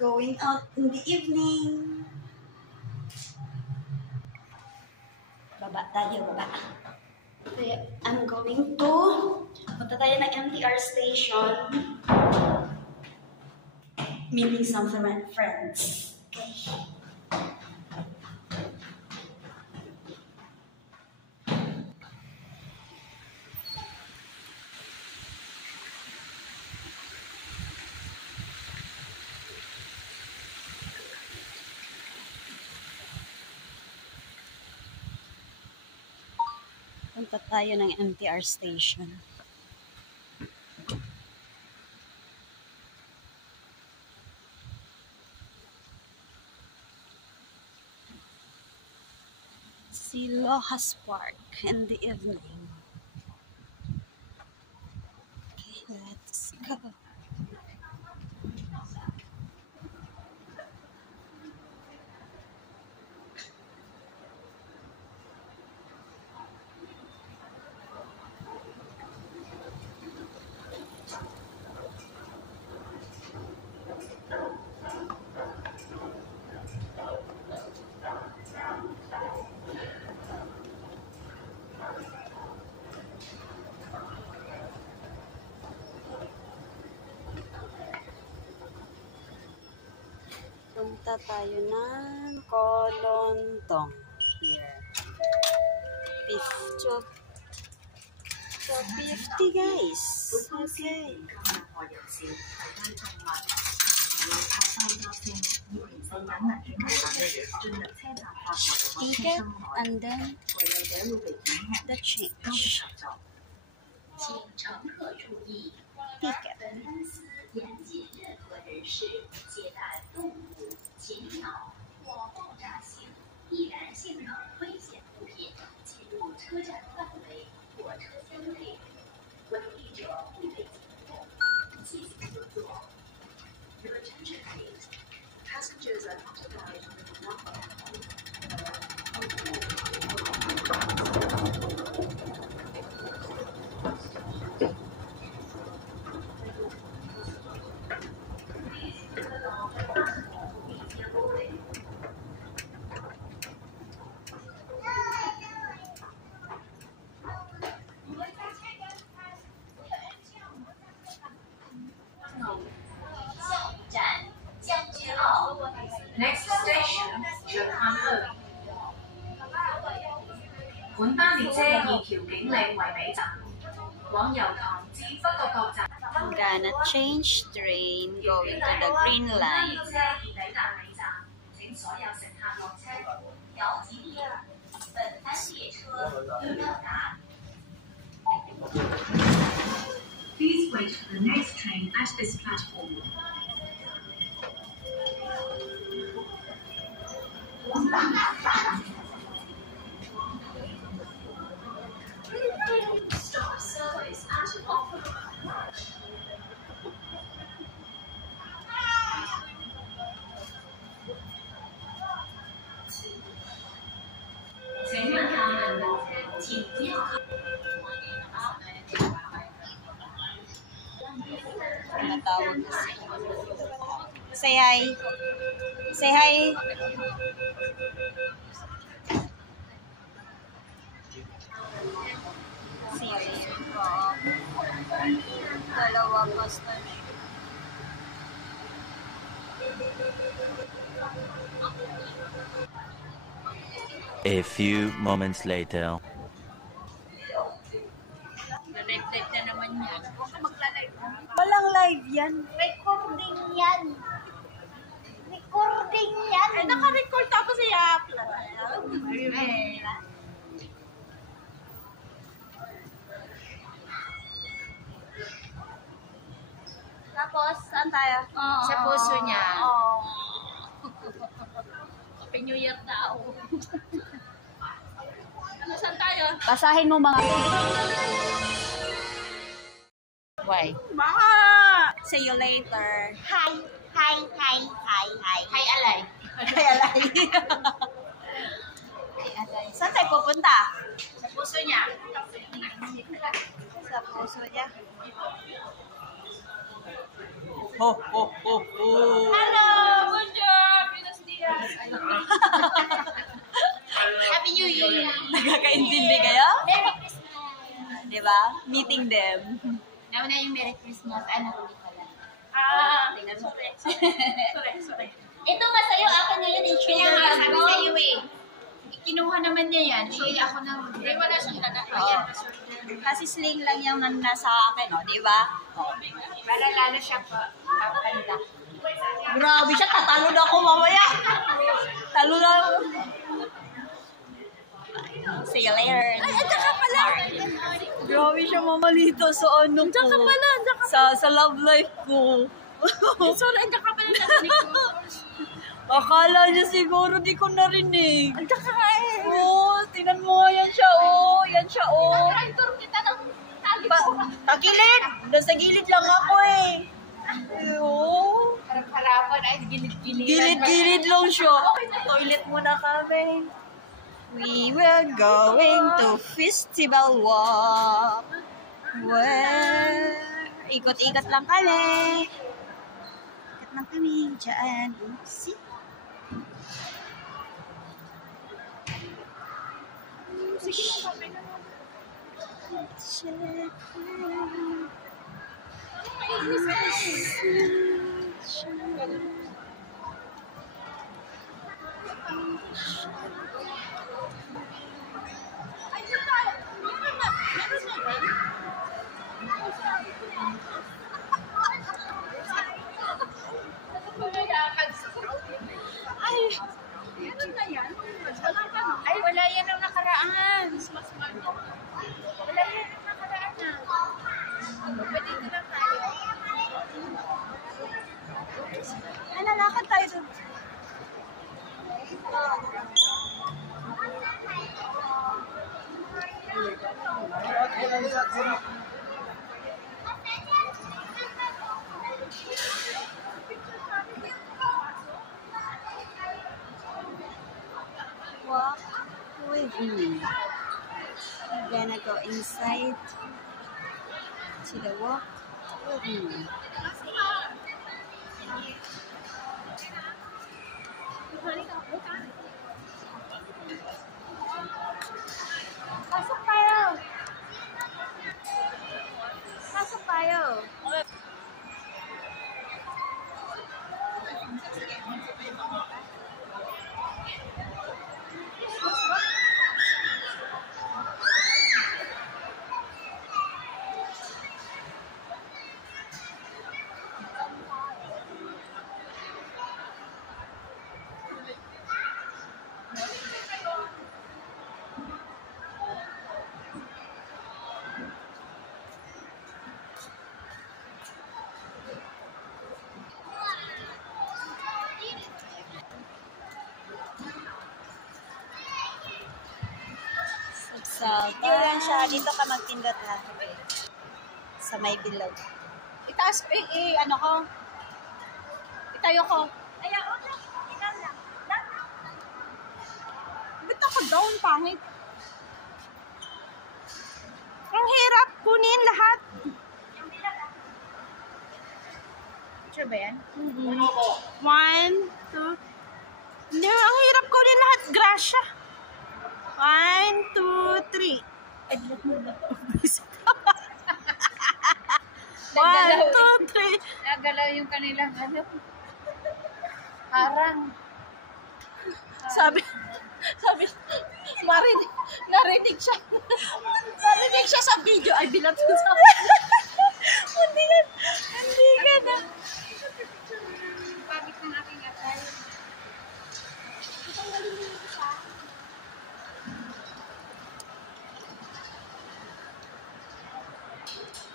going out in the evening. Baba tayo, baba. I'm going to punta tayo ng MTR station. Meeting some friends. Okay. Punta tayo ng MTR station. See Lohas Park in the evening. Okay, let's go. Punta tayo ng Kolontong here. 50 guys. Okay. Ticket and then the change. Ticket. 严禁任何人士携带动物、禽鸟或爆炸性、易燃性等危险物品进入车站范围或车厢内。违例者会被警告、记行合作。Your attention please. Passengers are not allowed to move Next station, Japan. 本班列車以橋景嶺為尾站，往油塘至北角角站。I'm gonna change train going to the Green Line. 列車已抵達尾站，請所有乘客落車。有指令，本班列車已到達。Please wait for the next train at this platform. Stop service at an offer. Say hi. Say hi. A few moments later. Walang live yan. Recording yan. Recording yan. Ay, naka-record ako sa Yap. Tapos, saan tayo? Sa puso niya. Happy New Year daw. Ano, saan tayo? Basahin mo mga... Why? Baka! See you later. Hi. Hi, hi, hi, hi. Hi, Alay. Ay, alay. Hi, Alay. Saan tayo pupunta? Sa puso niya. Sa puso niya. Ho, ho, ho, ho. Hello! Magkakaintindi kayo? Merry Christmas! Diba? Meeting them. Nauna yung Merry Christmas. Ano ulit pala? Tingnan mo. Sorry. Ito nga sa'yo, ako ngayon yung sugar bag ko. Sa'yo eh. Kinuha naman niya yan. Ako na. Hindi, wala siyang Oo. Kasi sling lang yung nasa akin, di ba? Para lalo siya papanda. Grabe siya, tatalo na ako mamaya. Talo na ako. See you later. Ay, andyan ka pala. Grabe siya mamalito sa ano ko. Andyan ka pala, Sa love life ko. Sorry, andyan ka pala. Akala niya siguro di ko narinig. Andyan ka eh. Oo, tingnan mo yan siya, Yan siya, Turo kita ng tali. Tagilid! Nasa gilid lang ako eh. Oo. Harap-harapan ay gilid-gilid. Gilid-gilid lang siya. Toilet muna kami. We were going to festival walk. Ikot-ikot lang kami. Ikot lang kami dyan. Oopsie. Ay, wala yan ang nakaraan. Wala yan ang nakaraan na. Pwede na lang tayo. Ay, lalakad tayo doon. Walk with me. I'm gonna go inside to the walk with me. Pasok tayo! Pasok tayo! So, yun siya. Dito ka magpindot ha. Sa may bilog. Itaas, ano ko? Itayo ko. Ba't ako down, pangit? Ang hirap kunin lahat. Sure ba yan? One, two. No, ang hirap kunin lahat. Grasya. 1, 2, 3. 1, 2, 3. Nagalaw yung kanilang ano. Harang. Sabi, narinig siya. Narinig siya sa video. Ay, bilat ko sa hindi ka na. Pagit ng aking atay.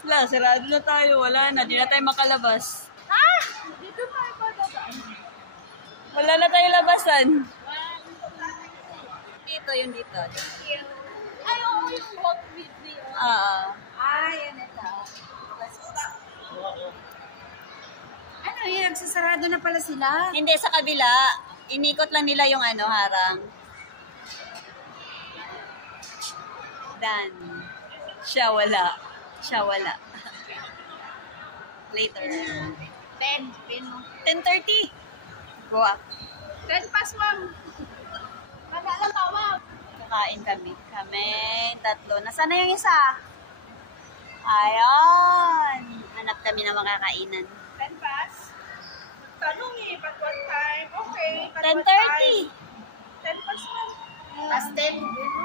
Wala, sarado na tayo. Wala na. Di na tayo makalabas. Dito tayo ba dadaan? Wala na tayo labasan. Dito, yun dito. Ay, oo, yung walk with me. Ay, yan ito. Ano yun? Nagsasarado na pala sila? Hindi, sa kabila. Inikot lang nila yung harang. Done. Siya wala. Later. 10:30. Go up. 10 past 1. Wala lang tawag. kakain kami. Kami, tatlo. Nasaan na yung isa? Ayan. Hanap kami ng makakainan. 10 past? Tanong eh, but one time. Okay. 10:30. 10 past na. Past 10.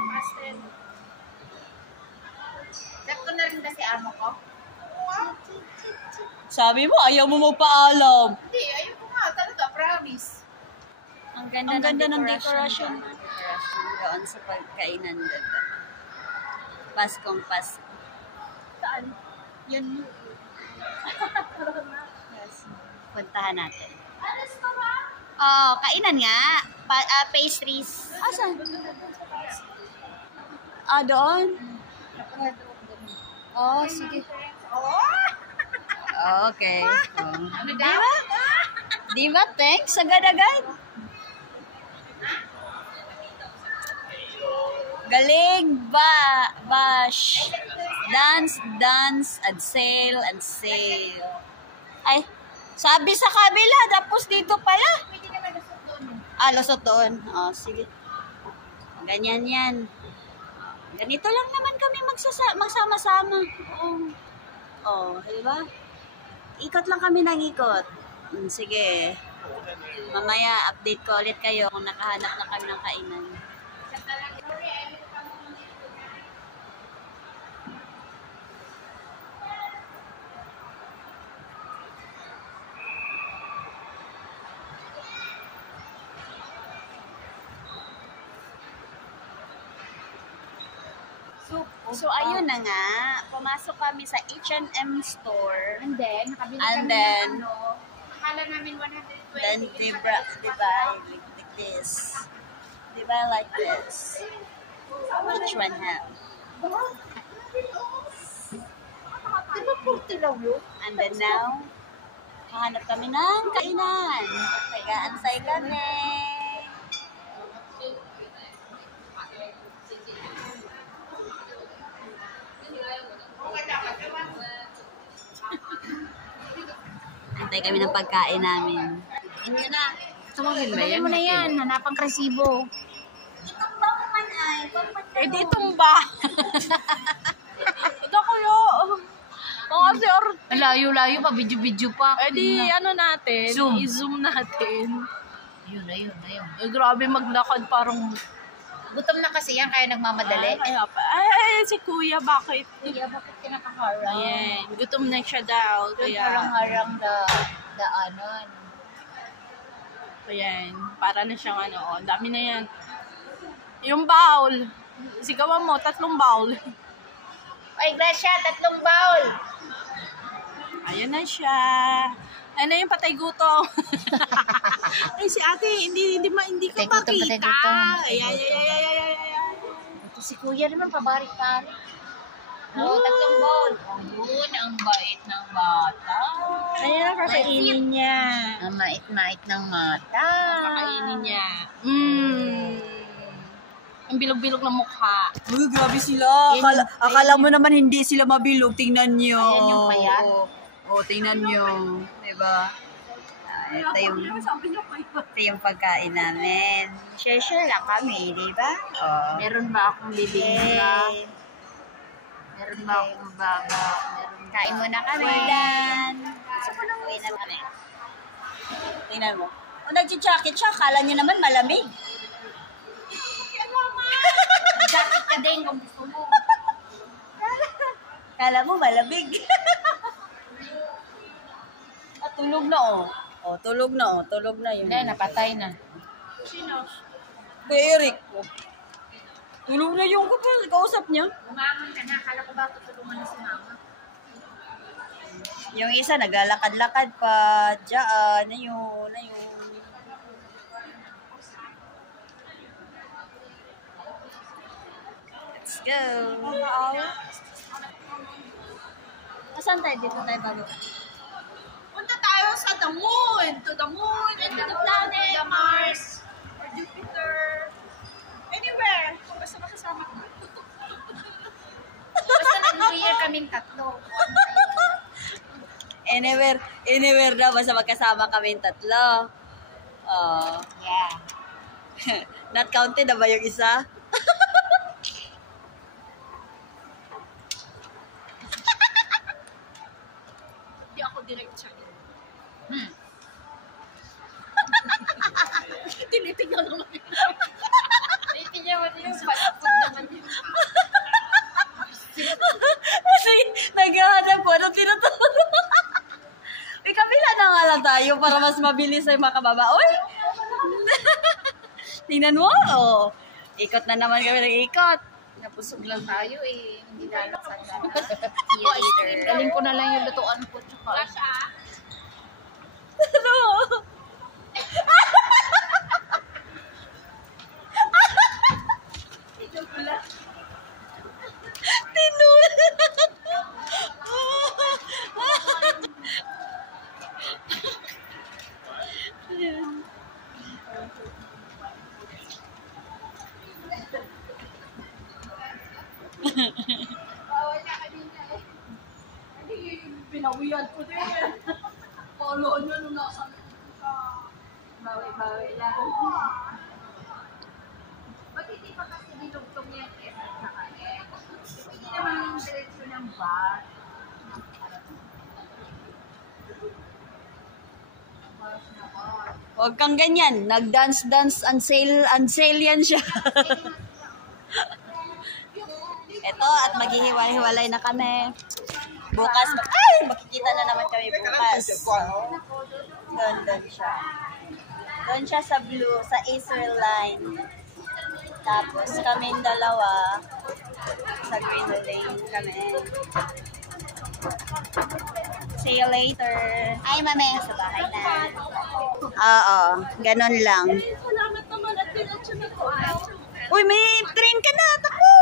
Past 10. Set ko na rin kasi amo ko. Sabi mo, ayaw mo magpaalam. Hindi, ayun ko nga. Talaga, promise. Ang ganda ng decoration. Doon sa pagkainan doon. Paskong Pasko. Saan? Yun. Yes. Puntahan natin. Oh, kainan nga. Pastries. Asan? Doon? Oh, sige. Okay. Oh. Ano Di daw? ba? Di ba? Thanks. Agad-agad. Galing ba? Bash. Dance, and sail. Ay, sabi sa kabila, tapos dito pala. Pwede naman lusot doon. Lusot doon. Oh, sige. Ganyan yan. Ganito lang naman kami magsama-sama. Di ba? Ikot lang kami ng ikot. Sige. Mamaya, update ko ulit kayo kung nakahanap na kami ng kainan. So, ayun na nga. Pumasok kami sa H&M store. And then, nakabili And kami then, ng ano. Akala namin 120. Then, diba, like this. Diba, like this. Each one have. Diba 40 lang yun? And then now, hahanap kami ng kainan. Taga-ansay kami. Antay kami ng pagkain namin. Inyo na. Tumagin ba Alam mo na yan, hanapang resibo. Itong ba man ay? Eh, di tumba. Ito kulo. Kasi Layo-layo pa, video-video pa. eh di, ano natin, Zoom. i-zoom natin. Ayun. Eh, grabe maglakad, parang, Gutom na kasi yan, kaya nagmamadali. ay, si kuya, bakit? Kuya, bakit ka nakaharang? Ayan, gutom na siya daw, kaya, Harang-harang daanan. ayan, para na siyang ano, ang dami na yan. Yung bowl, sigawan mo, 3 bowl. Ay, Gracia, 3 bowl. Ayan na siya. Ano yung patay gutom? Ay, si ate, hindi ko Patay gutom, patay makita. gutom. Ay. Ito si kuya naman, pabarik-barik. Oo, 3 bowl. Ayun, ang bait ng bata. Ayan na, kakainin niya. Ang mait-mait ng mata. Kakainin niya. Ang bilog-bilog ng mukha. Uy, grabe sila. Akala mo naman hindi sila mabilog. Tingnan nyo. Ayan yung payat. Tingnan nyo. Diba? Ito yung pagkain namin. Share lang kami, diba? Meron ba akong bibingka? Yay. Meron ba akong baga? Kain muna kami. Dan. Uwi na kami. Tingnan mo. Nag-jacket siya. Akala niya naman malamig. Jacket ka din kung gusto mo. Kala mo malamig. Tulog na tulog na yun. Hindi, napatay na. Kay Eric. Tulog na yung kausap niya. Umangan ka na. Akala ko ba tutulungan na si mama? Yung isa naglalakad-lakad pa. Diyan. Na yun. Let's go. Saan tayo? Dito tayo bago. Punta tayo sa the moon. To the moon and to the planet. The Mars. Or Jupiter. Anywhere. Kung basta makasama ko. Basta nag-New Year kaming 3. Anywhere daw. Basta magkasama kami 3. Yeah. Not counted na ba yung isa? diretso. Tinitignan naman yun. Tinitignan mo yung passport naman yun. Kasi naghahanap ko anong tinuturo. May kabila na nga lang tayo para mas mabilis ay makababa. Uy! Tingnan mo, oh. Ikot na naman kami ng ikot. Napusog lang tayo eh. Hindi na alam saan na. See you later. Galing ko na lang yung lutuan ko. Tsaka. Ano? Tinul. Pinawiyan ko din. Polo nyo nung nasa Bawi-bawi lang. Ba't hindi pa kasi dinugtong yan eh? Hindi naman yung diretso ng bar. Huwag kang ganyan. Nag-dance-dance, on sale yan siya. Ito, at maghihiwalay-hiwalay na kami. Bukas, makikita na naman kami bukas. Doon siya. Doon siya sa blue, sa Acer line. Tapos kaming dalawa, sa green lane kami. See you later. Ay, mame, sa bahay na. Oo, ganun lang. salamat naman at diretso na to. Uy, may train ka na! Takbo!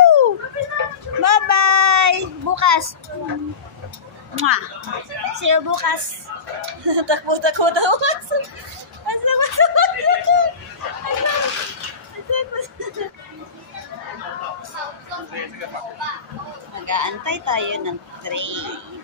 Bye-bye! Bukas! Mwah! See you bukas! Takbo daw! Mag-aantay tayo ng train.